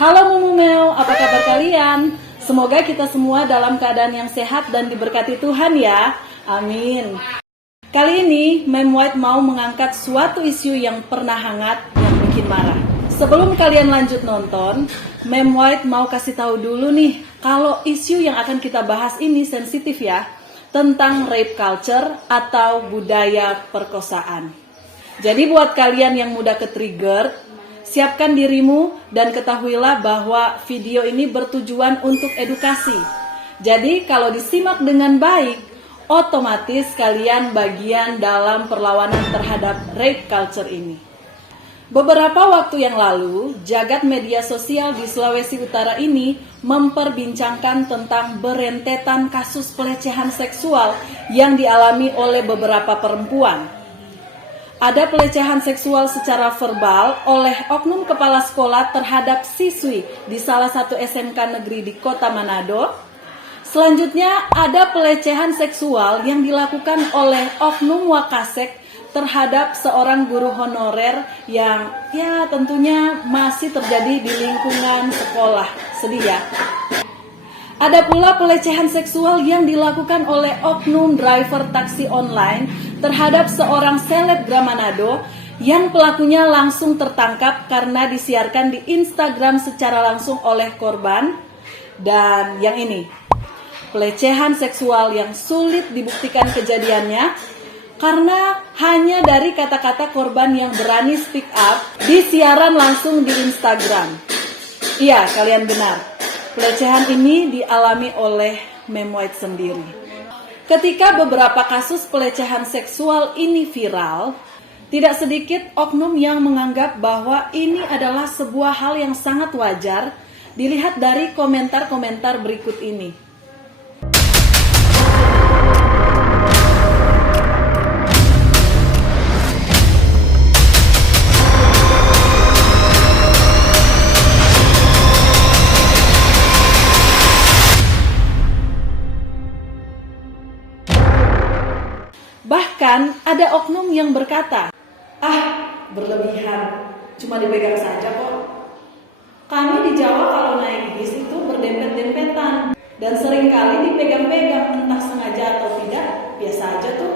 Halo Mumumeo, apa kabar kalian? Semoga kita semua dalam keadaan yang sehat dan diberkati Tuhan ya. Amin. Kali ini, Mem White mau mengangkat suatu isu yang pernah hangat yang bikin marah. Sebelum kalian lanjut nonton, Mem White mau kasih tahu dulu nih, kalau isu yang akan kita bahas ini sensitif ya, tentang rape culture atau budaya perkosaan. Jadi buat kalian yang mudah ke-trigger, siapkan dirimu dan ketahuilah bahwa video ini bertujuan untuk edukasi. Jadi kalau disimak dengan baik, otomatis kalian bagian dalam perlawanan terhadap rape culture ini. Beberapa waktu yang lalu, jagat media sosial di Sulawesi Utara ini memperbincangkan tentang berentetan kasus pelecehan seksual yang dialami oleh beberapa perempuan. Ada pelecehan seksual secara verbal oleh oknum kepala sekolah terhadap siswi di salah satu SMK negeri di Kota Manado. Selanjutnya ada pelecehan seksual yang dilakukan oleh oknum Wakasek terhadap seorang guru honorer yang tentunya masih terjadi di lingkungan sekolah. Sedih ya. Ada pula pelecehan seksual yang dilakukan oleh oknum driver taksi online terhadap seorang selebgram Manado yang pelakunya langsung tertangkap karena disiarkan di Instagram secara langsung oleh korban. Dan yang ini, pelecehan seksual yang sulit dibuktikan kejadiannya karena hanya dari kata-kata korban yang berani speak up di siaran langsung di Instagram. Iya, kalian benar. Pelecehan ini dialami oleh Mem White sendiri. Ketika beberapa kasus pelecehan seksual ini viral, tidak sedikit oknum yang menganggap bahwa ini adalah sebuah hal yang sangat wajar dilihat dari komentar-komentar berikut ini. Bahkan ada oknum yang berkata, berlebihan, cuma dipegang saja kok. Kami di Jawa kalau naik bis itu berdempet-dempetan dan seringkali dipegang-pegang, entah sengaja atau tidak, biasa aja tuh.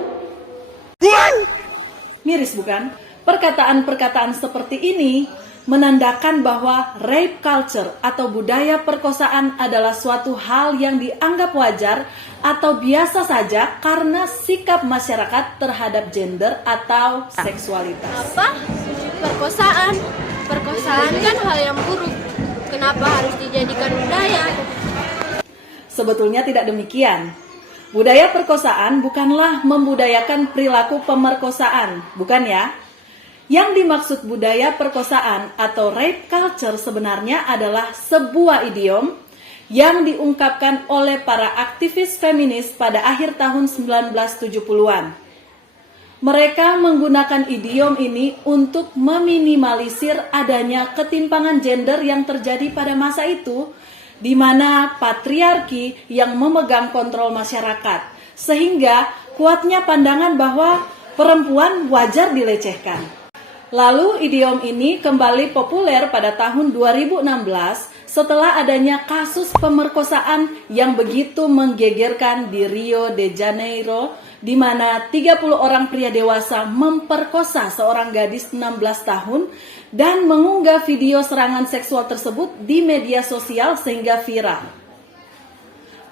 Miris bukan? Perkataan-perkataan seperti ini menandakan bahwa rape culture atau budaya perkosaan adalah suatu hal yang dianggap wajar atau biasa saja karena sikap masyarakat terhadap gender atau seksualitas. Apa? Perkosaan? Perkosaan kan hal yang buruk. Kenapa harus dijadikan budaya? Sebetulnya tidak demikian. Budaya perkosaan bukanlah membudayakan perilaku pemerkosaan, bukan ya? Yang dimaksud budaya perkosaan atau rape culture sebenarnya adalah sebuah idiom yang diungkapkan oleh para aktivis feminis pada akhir tahun 1970-an. Mereka menggunakan idiom ini untuk meminimalisir adanya ketimpangan gender yang terjadi pada masa itu, di mana patriarki yang memegang kontrol masyarakat, sehingga kuatnya pandangan bahwa perempuan wajar dilecehkan. Lalu idiom ini kembali populer pada tahun 2016 setelah adanya kasus pemerkosaan yang begitu menggegerkan di Rio de Janeiro, di mana 30 orang pria dewasa memperkosa seorang gadis 16 tahun dan mengunggah video serangan seksual tersebut di media sosial sehingga viral.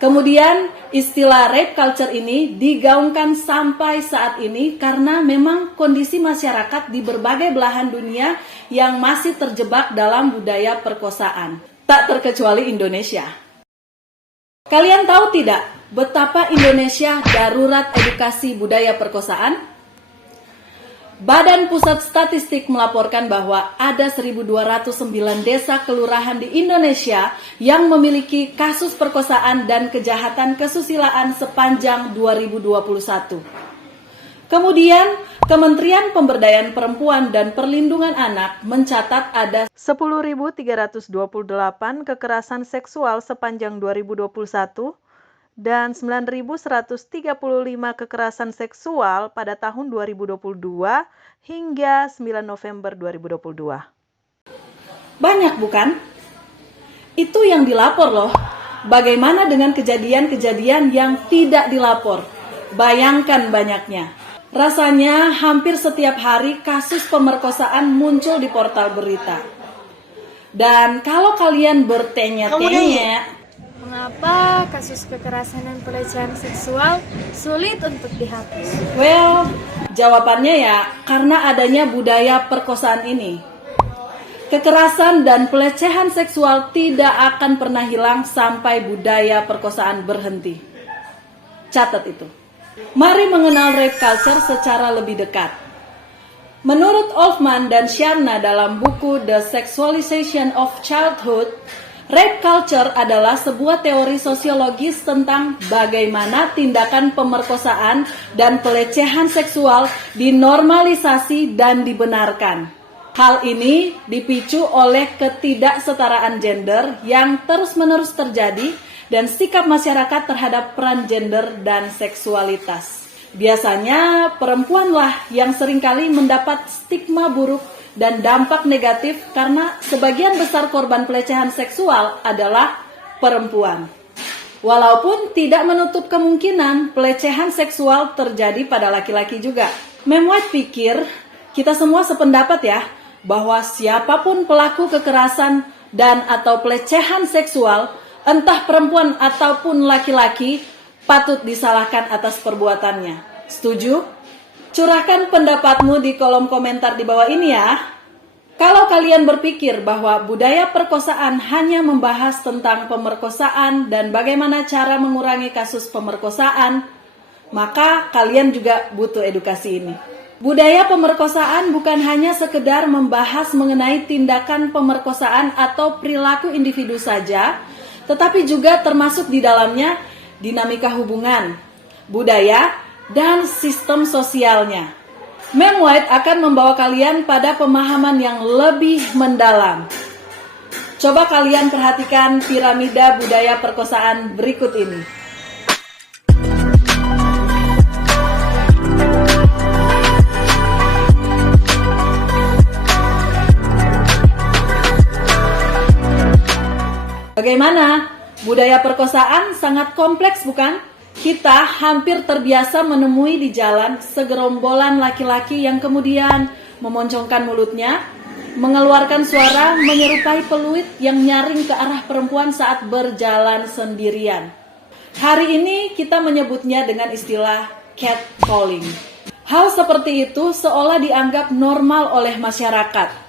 Kemudian istilah rape culture ini digaungkan sampai saat ini karena memang kondisi masyarakat di berbagai belahan dunia yang masih terjebak dalam budaya perkosaan. Tak terkecuali Indonesia. Kalian tahu tidak betapa Indonesia darurat edukasi budaya perkosaan? Badan Pusat Statistik melaporkan bahwa ada 1.209 desa kelurahan di Indonesia yang memiliki kasus perkosaan dan kejahatan kesusilaan sepanjang 2021. Kemudian, Kementerian Pemberdayaan Perempuan dan Perlindungan Anak mencatat ada 10.328 kekerasan seksual sepanjang 2021 dan 9.135 kekerasan seksual pada tahun 2022 hingga 9 November 2022. Banyak bukan? Itu yang dilapor loh. Bagaimana dengan kejadian-kejadian yang tidak dilapor? Bayangkan banyaknya. Rasanya hampir setiap hari kasus pemerkosaan muncul di portal berita. Dan kalau kalian bertanya-tanya, Mengapa kasus kekerasan dan pelecehan seksual sulit untuk dihapus? well, jawabannya ya karena adanya budaya perkosaan ini. Kekerasan dan pelecehan seksual tidak akan pernah hilang sampai budaya perkosaan berhenti. Catat itu. Mari mengenal rape culture secara lebih dekat. Menurut Olfman dan Sharna dalam buku The Sexualization of Childhood, rape culture adalah sebuah teori sosiologis tentang bagaimana tindakan pemerkosaan dan pelecehan seksual dinormalisasi dan dibenarkan. Hal ini dipicu oleh ketidaksetaraan gender yang terus-menerus terjadi dan sikap masyarakat terhadap peran gender dan seksualitas. Biasanya perempuanlah yang seringkali mendapat stigma buruk dan dampak negatif karena sebagian besar korban pelecehan seksual adalah perempuan. Walaupun tidak menutup kemungkinan pelecehan seksual terjadi pada laki-laki juga. Mem White pikir kita semua sependapat ya, bahwa siapapun pelaku kekerasan dan atau pelecehan seksual, entah perempuan ataupun laki-laki, patut disalahkan atas perbuatannya. Setuju? Curahkan pendapatmu di kolom komentar di bawah ini ya. Kalau kalian berpikir bahwa budaya perkosaan hanya membahas tentang pemerkosaan dan bagaimana cara mengurangi kasus pemerkosaan, maka kalian juga butuh edukasi ini. Budaya pemerkosaan bukan hanya sekedar membahas mengenai tindakan pemerkosaan atau perilaku individu saja, tetapi juga termasuk di dalamnya dinamika hubungan, budaya, dan sistem sosialnya. Mem White akan membawa kalian pada pemahaman yang lebih mendalam. Coba kalian perhatikan piramida budaya perkosaan berikut ini. Bagaimana? Budaya perkosaan sangat kompleks bukan? Kita hampir terbiasa menemui di jalan segerombolan laki-laki yang kemudian memoncongkan mulutnya, mengeluarkan suara menyerupai peluit yang nyaring ke arah perempuan saat berjalan sendirian. Hari ini kita menyebutnya dengan istilah catcalling. Hal seperti itu seolah dianggap normal oleh masyarakat.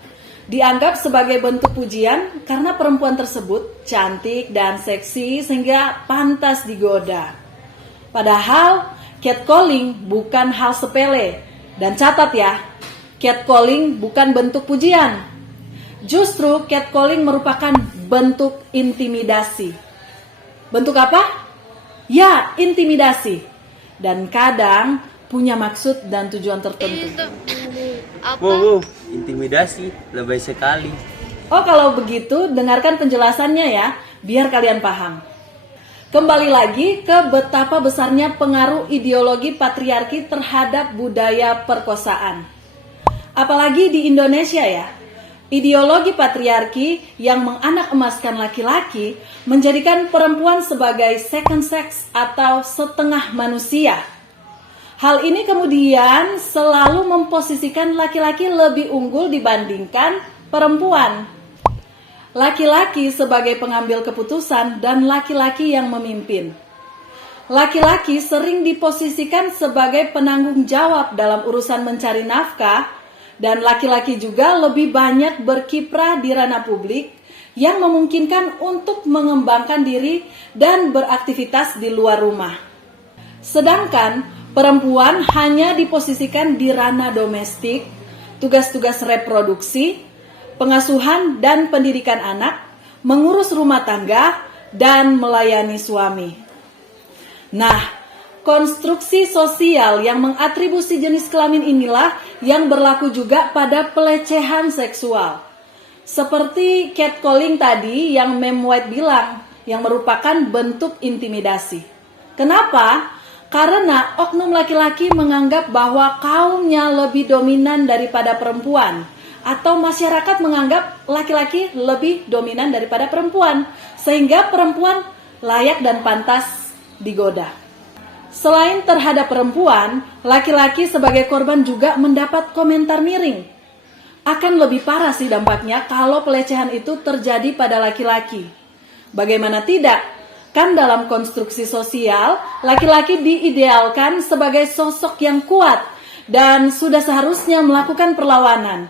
Dianggap sebagai bentuk pujian karena perempuan tersebut cantik dan seksi sehingga pantas digoda. Padahal catcalling bukan hal sepele. Dan catat ya, catcalling bukan bentuk pujian. Justru catcalling merupakan bentuk intimidasi. Bentuk apa? Ya, intimidasi. Dan kadang punya maksud dan tujuan tertentu. Wow, intimidasi, lebay sekali. Oh, kalau begitu dengarkan penjelasannya ya, biar kalian paham. Kembali lagi ke betapa besarnya pengaruh ideologi patriarki terhadap budaya perkosaan. Apalagi di Indonesia ya, ideologi patriarki yang menganak-emaskan laki-laki menjadikan perempuan sebagai second sex atau setengah manusia. Hal ini kemudian selalu memposisikan laki-laki lebih unggul dibandingkan perempuan. Laki-laki sebagai pengambil keputusan dan laki-laki yang memimpin. Laki-laki sering diposisikan sebagai penanggung jawab dalam urusan mencari nafkah, dan laki-laki juga lebih banyak berkiprah di ranah publik yang memungkinkan untuk mengembangkan diri dan beraktivitas di luar rumah. Sedangkan perempuan hanya diposisikan di ranah domestik, tugas-tugas reproduksi, pengasuhan dan pendidikan anak, mengurus rumah tangga, dan melayani suami. Nah, konstruksi sosial yang mengatribusi jenis kelamin inilah yang berlaku juga pada pelecehan seksual. Seperti catcalling tadi yang Mem White bilang, yang merupakan bentuk intimidasi. Kenapa? Karena oknum laki-laki menganggap bahwa kaumnya lebih dominan daripada perempuan, atau masyarakat menganggap laki-laki lebih dominan daripada perempuan, sehingga perempuan layak dan pantas digoda. Selain terhadap perempuan, laki-laki sebagai korban juga mendapat komentar miring. Akan lebih parah sih dampaknya kalau pelecehan itu terjadi pada laki-laki. Bagaimana tidak? Kan dalam konstruksi sosial, laki-laki diidealkan sebagai sosok yang kuat dan sudah seharusnya melakukan perlawanan.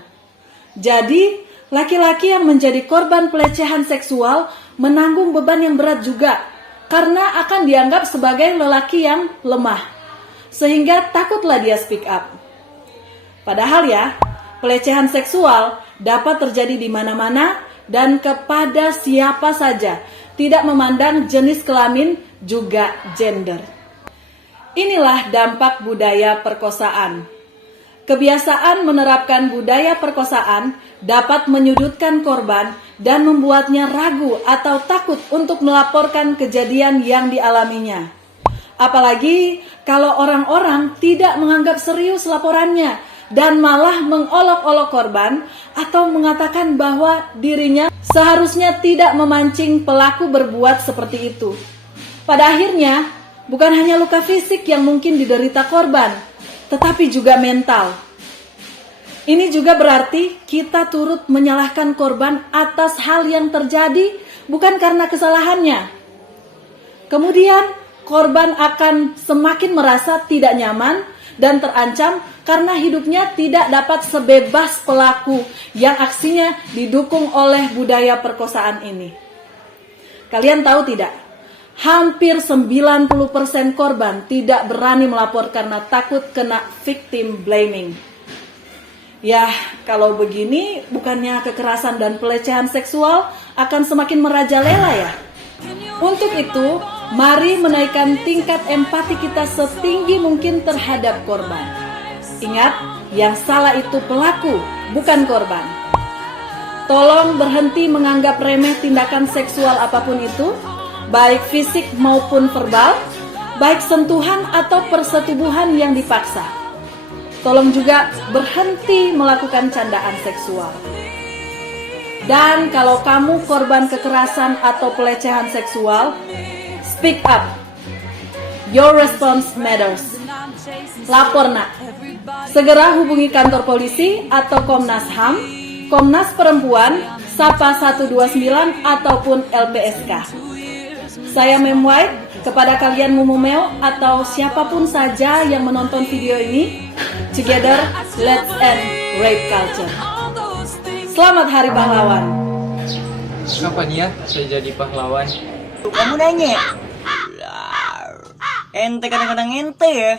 Jadi, laki-laki yang menjadi korban pelecehan seksual menanggung beban yang berat juga, karena akan dianggap sebagai lelaki yang lemah, sehingga takutlah dia speak up. Padahal ya, pelecehan seksual dapat terjadi di mana-mana dan kepada siapa saja, tidak memandang jenis kelamin juga gender. Inilah dampak budaya perkosaan. Kebiasaan menerapkan budaya perkosaan dapat menyudutkan korban dan membuatnya ragu atau takut untuk melaporkan kejadian yang dialaminya. Apalagi kalau orang-orang tidak menganggap serius laporannya dan malah mengolok-olok korban atau mengatakan bahwa dirinya seharusnya tidak memancing pelaku berbuat seperti itu. Pada akhirnya, bukan hanya luka fisik yang mungkin diderita korban, tetapi juga mental. Ini juga berarti kita turut menyalahkan korban atas hal yang terjadi bukan karena kesalahannya. Kemudian korban akan semakin merasa tidak nyaman dan terancam karena hidupnya tidak dapat sebebas pelaku yang aksinya didukung oleh budaya perkosaan ini. Kalian tahu tidak? Hampir 90% korban tidak berani melapor karena takut kena victim blaming. Ya, kalau begini bukannya kekerasan dan pelecehan seksual akan semakin merajalela ya? Untuk itu, mari menaikkan tingkat empati kita setinggi mungkin terhadap korban. Ingat, yang salah itu pelaku, bukan korban. Tolong berhenti menganggap remeh tindakan seksual apapun itu, baik fisik maupun verbal, baik sentuhan atau persetubuhan yang dipaksa. Tolong juga berhenti melakukan candaan seksual. Dan kalau kamu korban kekerasan atau pelecehan seksual, speak up. Your response matters. Lapor nak. Segera hubungi kantor polisi atau Komnas HAM, Komnas Perempuan, Sapa 129 ataupun LPSK. Saya Mem White, kepada kalian Mumumeo atau siapapun saja yang menonton video ini, together let's end rape culture. Selamat Hari Pahlawan. Kapan ya saya jadi pahlawan? Kamu nanya? Ente kadang-kadang ente ya.